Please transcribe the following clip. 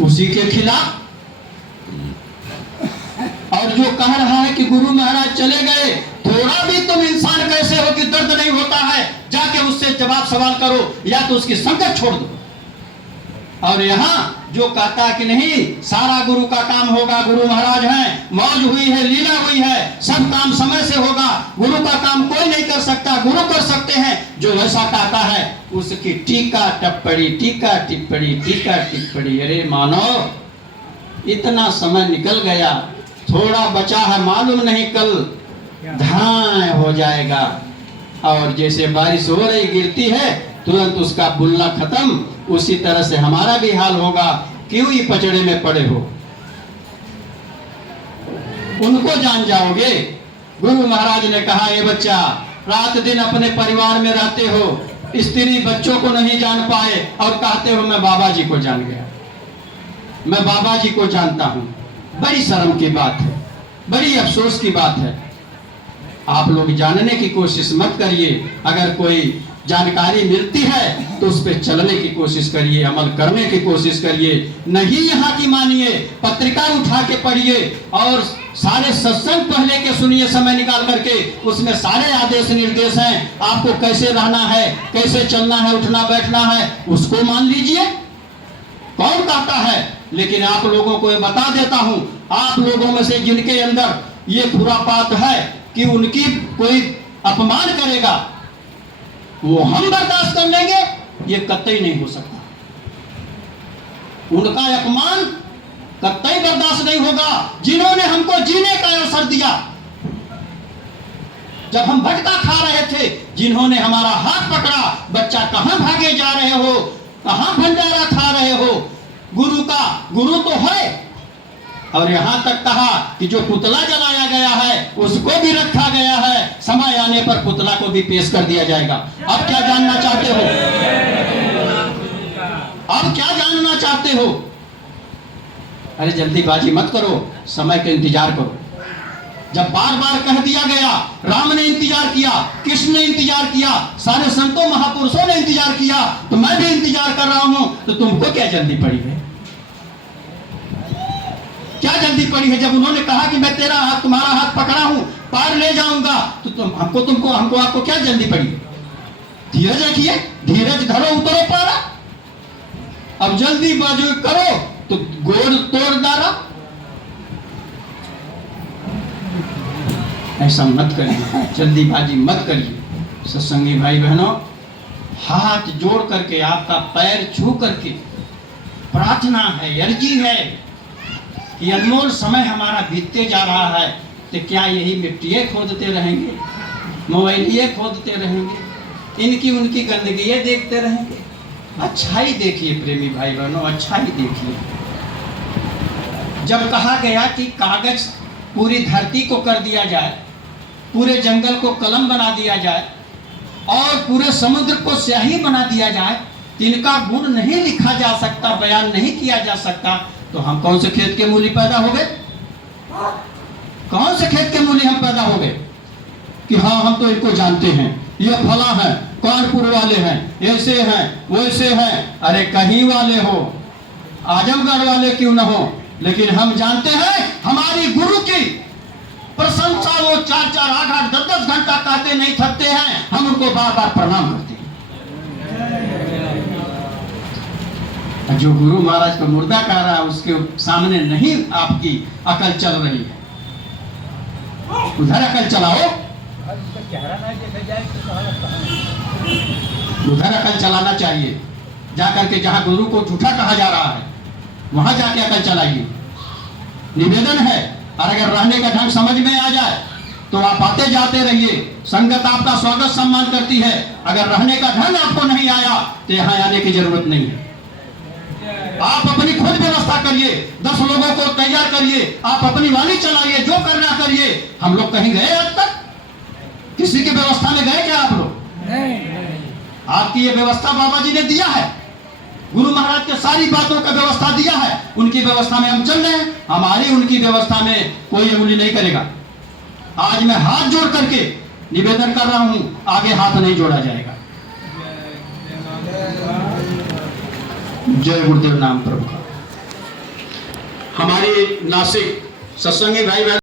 उसी के खिलाफ। और जो कह रहा है कि गुरु महाराज चले गए, थोड़ा भी तुम इंसान कैसे हो कि दर्द नहीं होता है, जाके उससे जवाब सवाल करो या तो उसकी संगत छोड़ दो। और यहाँ जो कहता है कि नहीं सारा गुरु का काम होगा, गुरु महाराज हैं, मौज हुई है, लीला हुई है, सब काम समय से होगा, गुरु का काम कोई नहीं कर सकता, गुरु कर सकते हैं, जो ऐसा कहता है उसकी टीका टिप्पणी, टीका टिप्पणी, टीका टिप्पणी। अरे मानो इतना समय निकल गया, थोड़ा बचा है, मालूम नहीं कल धाय हो जाएगा। और जैसे बारिश हो रही गिरती है तुरंत उसका बुलना खत्म, उसी तरह से हमारा भी हाल होगा। क्यों ये पचड़े में पड़े हो, उनको जान जाओगे। गुरु महाराज ने कहा, ये बच्चा रात दिन अपने परिवार में रहते हो, स्त्री बच्चों को नहीं जान पाए और कहते हो मैं बाबा जी को जान गया, मैं बाबा जी को जानता हूं। बड़ी शर्म की बात है, बड़ी अफसोस की बात है। आप लोग जानने की कोशिश मत करिए, अगर कोई जानकारी मिलती है तो उस पर चलने की कोशिश करिए, अमल करने की कोशिश करिए। नहीं यहाँ की मानिए, पत्रिका उठा के पढ़िए और सारे सत्संग पहले के सुनिए समय निकाल करके, उसमें सारे आदेश निर्देश हैं, आपको कैसे रहना है, कैसे चलना है, उठना बैठना है, उसको मान लीजिए। कौन कहता है? लेकिन आप लोगों को ये बता देता हूं, आप लोगों में से जिनके अंदर ये खुरापात है कि उनकी कोई अपमान करेगा वो हम बर्दाश्त कर लेंगे, ये कतई नहीं हो सकता। उनका अपमान कतई बर्दाश्त नहीं होगा। जिन्होंने हमको जीने का अवसर दिया, जब हम भटका खा रहे थे, जिन्होंने हमारा हाथ पकड़ा, बच्चा कहां भागे जा रहे हो, कहां भंडारा खा रहे हो, गुरु का गुरु तो है। और यहां तक कहा कि जो पुतला जलाया गया है उसको भी रखा गया है, समय आने पर पुतला को भी पेश कर दिया जाएगा। अब क्या जानना चाहते हो? अब क्या जानना चाहते हो? अरे जल्दीबाजी मत करो, समय का इंतजार करो। जब बार बार कह दिया गया, राम ने इंतजार किया, कृष्ण ने इंतजार किया, सारे संतों महापुरुषों ने इंतजार किया, तो मैं भी इंतजार कर रहा हूं, तो तुमको क्या जल्दी पड़ी है? क्या जल्दी पड़ी है? जब उन्होंने कहा कि मैं तेरा हाथ, तुम्हारा हाथ पकड़ा हूं, पार ले जाऊंगा, तो हमको आपको क्या जल्दी पड़ी? धीरज रखिए, धीरज धरो, उतरो पारा। अब जल्दीबाजी करो तो गोड़ तोड़ डाला। ऐसा मत करिए, जल्दीबाजी मत करिए। सत्संगी भाई बहनों, हाथ जोड़ करके, आपका पैर छू करके प्रार्थना है, अर्जी है कि अनमोल समय हमारा बीतते जा रहा है, तो क्या यही मिट्टियाँ खोदते रहेंगे, मोबाइलिए खोदते रहेंगे, इनकी उनकी गंदगी देखते रहेंगे? अच्छाई देखिए प्रेमी भाई बहनों, अच्छाई देखिए। जब कहा गया कि कागज पूरी धरती को कर दिया जाए, पूरे जंगल को कलम बना दिया जाए और पूरे समुद्र को स्याही बना दिया जाए, इनका गुण नहीं लिखा जा सकता, बयान नहीं किया जा सकता, तो हम कौन से खेत के मूली पैदा हो गए? कौन से खेत के मूली हम पैदा हो गए कि हाँ हम तो इनको जानते हैं, ये फला है, कानपुर वाले हैं, ऐसे हैं, वैसे हैं। अरे कहीं वाले हो, आजमगढ़ वाले क्यों न हो, लेकिन हम जानते हैं हमारी गुरु की प्रशंसा वो 4-4, 8-8, 10-10 घंटा कहते नहीं थकते हैं, हम उनको बार बार प्रणाम करते हैं। जो गुरु महाराज का मुर्दा कह रहा है उसके सामने नहीं आपकी अकल चल रही है, उधर अकल चलाओ, उधर अकल चलाना चाहिए। जाकर के जहां गुरु को झूठा कहा जा रहा है वहां जाके अकल चलाइए, निवेदन है। और अगर रहने का ढंग समझ में आ जाए तो आप आते जाते रहिए, संगत आपका स्वागत सम्मान करती है। अगर रहने का ढंग आपको नहीं आया तो यहाँ आने की जरूरत नहीं है। आप अपनी खुद व्यवस्था करिए, 10 लोगों को तैयार करिए, आप अपनी वाणी चलाइए, जो करना करिए। हम लोग कहीं गए आज तक? किसी की व्यवस्था में गए क्या आप लोग? आपकी ये व्यवस्था बाबा जी ने दिया है, गुरु महाराज के सारी बातों का व्यवस्था दिया है, उनकी व्यवस्था में हम चल रहे हैं। हमारी उनकी व्यवस्था में कोई उंगली नहीं करेगा। आज मैं हाथ जोड़ करके निवेदन कर रहा हूं, आगे हाथ नहीं जोड़ा जाएगा। जय गुरुदेव नाम प्रभु का। हमारे नासिक सत्संगी भाई बहन